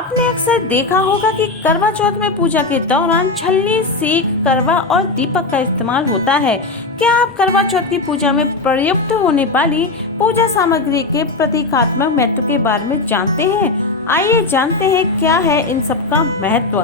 आपने अक्सर देखा होगा कि करवा चौथ में पूजा के दौरान छलनी, सीख, करवा और दीपक का इस्तेमाल होता है। क्या आप करवा चौथ की पूजा में प्रयुक्त होने वाली पूजा सामग्री के प्रतीकात्मक महत्व के बारे में जानते हैं? आइए जानते हैं क्या है इन सब का महत्व।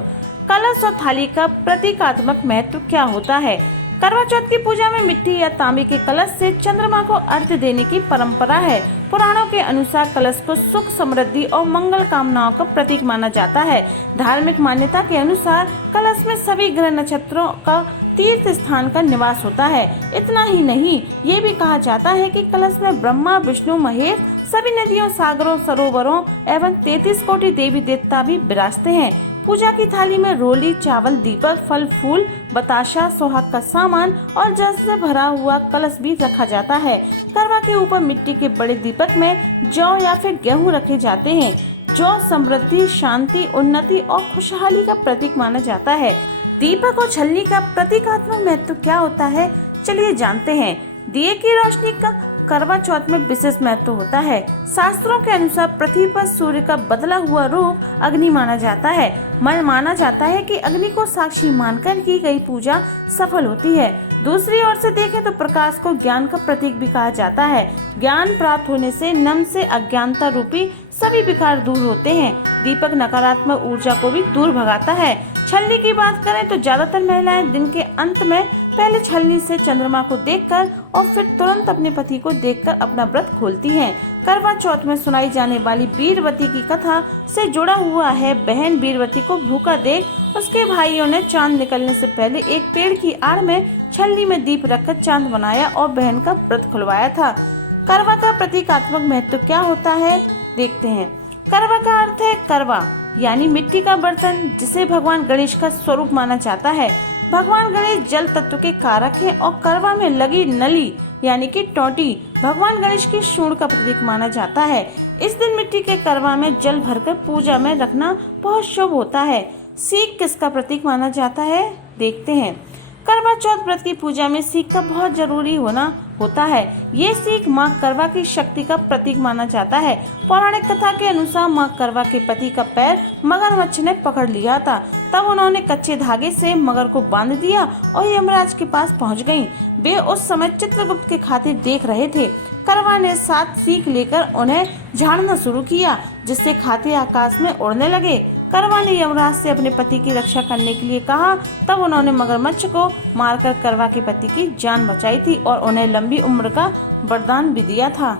कलश और थाली का प्रतीकात्मक महत्व क्या होता है? करवा चौथ की पूजा में मिट्टी या तांबे के कलश से चंद्रमा को अर्घ्य देने की परंपरा है। पुराणों के अनुसार कलश को सुख, समृद्धि और मंगल कामनाओं का प्रतीक माना जाता है। धार्मिक मान्यता के अनुसार कलश में सभी ग्रह नक्षत्रों का तीर्थ स्थान का निवास होता है। इतना ही नहीं, ये भी कहा जाता है कि कलश में ब्रह्मा, विष्णु, महेश, सभी नदियों, सागरों, सरोवरों एवं 33 कोटि देवी देवता भी विराजते हैं। पूजा की थाली में रोली, चावल, दीपक, फल, फूल, बताशा, सुहाग का सामान और जल से भरा हुआ कलश भी रखा जाता है। करवा के ऊपर मिट्टी के बड़े दीपक में जौ या फिर गेहूं रखे जाते हैं। जौ समृद्धि, शांति, उन्नति और खुशहाली का प्रतीक माना जाता है। दीपक और छलनी का प्रतीकात्मक महत्व क्या होता है, चलिए जानते हैं। दिए की रोशनी का करवा चौथ में विशेष महत्व होता है। शास्त्रों के अनुसार पृथ्वी पर सूर्य का बदला हुआ रूप अग्नि माना जाता है। माना जाता है कि अग्नि को साक्षी मानकर की गई पूजा सफल होती है। दूसरी ओर से देखें तो प्रकाश को ज्ञान का प्रतीक भी कहा जाता है। ज्ञान प्राप्त होने से नम से अज्ञानता रूपी सभी विकार दूर होते हैं। दीपक नकारात्मक ऊर्जा को भी दूर भगाता है। छलनी की बात करें तो ज्यादातर महिलाएं दिन के अंत में पहले छलनी से चंद्रमा को देखकर और फिर तुरंत अपने पति को देखकर अपना व्रत खोलती हैं। करवा चौथ में सुनाई जाने वाली बीरवती की कथा से जुड़ा हुआ है। बहन बीरवती को भूखा देख उसके भाइयों ने चांद निकलने से पहले एक पेड़ की आड़ में छलनी में दीप रखकर चांद बनाया और बहन का व्रत खुलवाया था। करवा का प्रतीकात्मक महत्व क्या होता है, देखते हैं। करवा का अर्थ है करवा यानी मिट्टी का बर्तन, जिसे भगवान गणेश का स्वरूप माना जाता है। भगवान गणेश जल तत्व के कारक हैं और करवा में लगी नली यानी कि टोटी भगवान गणेश की सूंड का प्रतीक माना जाता है। इस दिन मिट्टी के करवा में जल भरकर पूजा में रखना बहुत शुभ होता है। सीख किसका प्रतीक माना जाता है, देखते हैं। करवा चौथ व्रत की पूजा में सीख का बहुत जरूरी होना होता है। ये सीख माँ करवा की शक्ति का प्रतीक माना जाता है। पौराणिक कथा के अनुसार माँ करवा के पति का पैर मगरमच्छ ने पकड़ लिया था। तब उन्होंने कच्चे धागे से मगर को बांध दिया और यमराज के पास पहुँच गयी। वे उस समय चित्रगुप्त के खातिर देख रहे थे। करवा ने 7 सीख लेकर उन्हें झाड़ना शुरू किया, जिससे खाते आकाश में उड़ने लगे। करवा ने यमराज से अपने पति की रक्षा करने के लिए कहा। तब उन्होंने मगरमच्छ को मारकर करवा के पति की जान बचाई थी और उन्हें लंबी उम्र का वरदान भी दिया था।